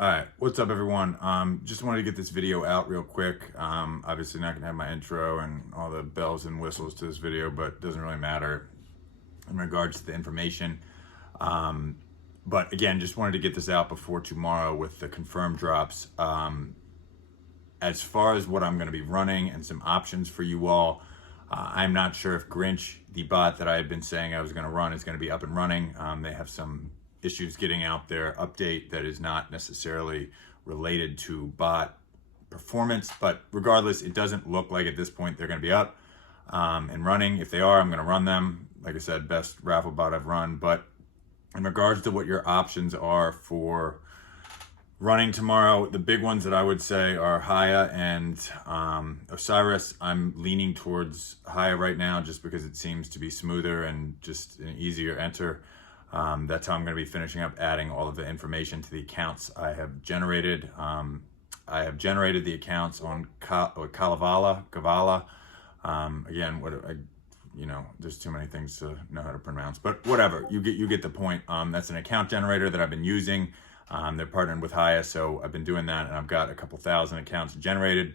All right, what's up everyone? Just wanted to get this video out real quick. Obviously not gonna have my intro and all the bells and whistles to this video, but it doesn't really matter in regards to the information. But again, just wanted to get this out before tomorrow with the confirmed drops. As far as what I'm gonna be running and some options for you all, I'm not sure if Grinch, the bot that I had been saying I was gonna run, is gonna be up and running. They have some issues getting out their update that is not necessarily related to bot performance, but regardless, it doesn't look like at this point they're going to be up and running. If they are, I'm going to run them. Like I said, best raffle bot I've run. But in regards to what your options are for running tomorrow, the big ones that I would say are Haya and Osiris. I'm leaning towards Haya right now just because it seems to be smoother and just an easier enter. That's how I'm going to be finishing up adding all of the information to the accounts I have generated. I have generated the accounts on Kavala. Again, there's too many things to know how to pronounce, but whatever, you get the point. That's an account generator that I've been using. They're partnered with Haya, so I've been doing that, and I've got a couple thousand accounts generated.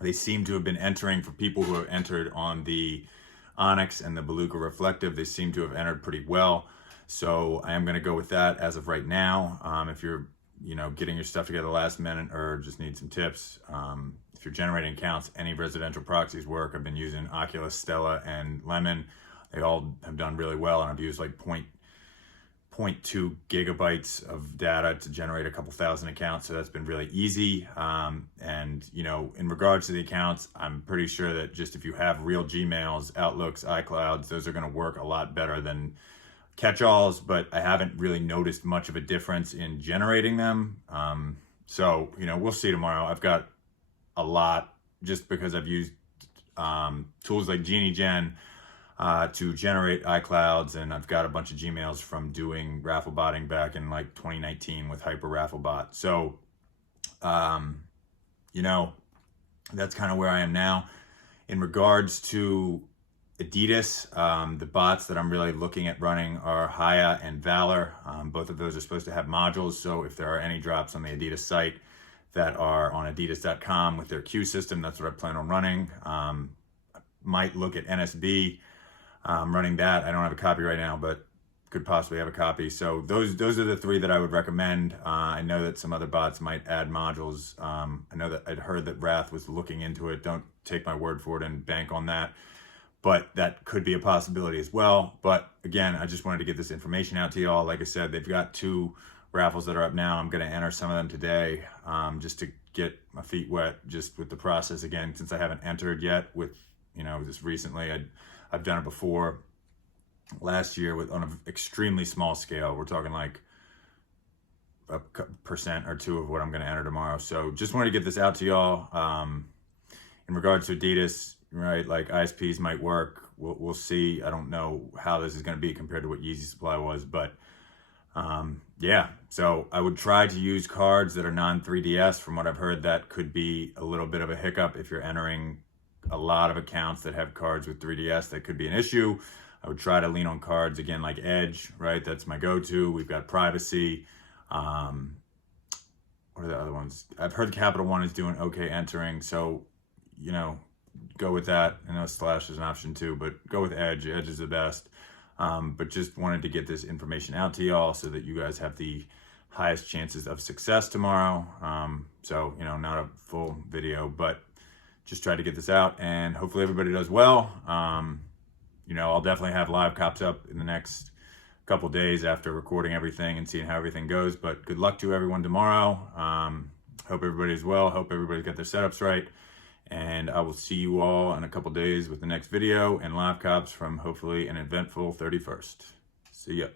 They seem to have been entering, for people who have entered on the Onyx and the Beluga Reflective, they seem to have entered pretty well. So I am going to go with that as of right now. If you're, getting your stuff together last minute or just need some tips, if you're generating accounts, any residential proxies work. I've been using OCULUS, STELLA, and Lemon. They all have done really well, and I've used like 0.2 gigabytes of data to generate a couple thousand accounts. So that's been really easy. And in regards to the accounts, I'm pretty sure that just if you have real Gmails, Outlooks, iClouds, those are going to work a lot better than catch-alls, but I haven't really noticed much of a difference in generating them. So, we'll see tomorrow. I've got a lot just because I've used tools like GenieGen to generate iClouds, and I've got a bunch of Gmails from doing raffle botting back in like 2019 with Hyper Raffle Bot. So, that's kind of where I am now. In regards to Adidas, the bots that I'm really looking at running are Haya and Valor. Both of those are supposed to have modules, so if there are any drops on the Adidas site that are on adidas.com with their queue system, that's what I plan on running. Might look at NSB, running that. I don't have a copy right now, but could possibly have a copy. So those are the three that I would recommend. I know that some other bots might add modules. I know that I'd heard that Wrath was looking into it. Don't take my word for it and bank on that, but that could be a possibility as well. But again, I just wanted to get this information out to y'all. Like I said, they've got 2 raffles that are up now. I'm going to enter some of them today, just to get my feet wet just with the process again, since I haven't entered yet with, just recently. I've done it before last year on an extremely small scale. We're talking like a % or 2 of what I'm going to enter tomorrow. So just wanted to get this out to y'all. In regards to Adidas, right, like ISPs might work. We'll see. I don't know how this is going to be compared to what Yeezy supply was, but yeah. So I would try to use cards that are non-3DS. From what I've heard, that could be a little bit of a hiccup if you're entering a lot of accounts that have cards with 3DS. That could be an issue. I would try to lean on cards again like Edge, right? That's my go-to. We've got Privacy. What are the other ones? I've heard the Capital One is doing okay entering, so go with that. I know Slash is an option too, but go with Edge. Edge is the best. But just wanted to get this information out to y'all so that you guys have the highest chances of success tomorrow. So, not a full video, but just try to get this out, and hopefully everybody does well. I'll definitely have live cops up in the next couple days after recording everything and seeing how everything goes. But good luck to everyone tomorrow. Hope everybody's well. Hope everybody's got their setups right. And I will see you all in a couple days with the next video and live cops from hopefully an eventful 31st. See ya.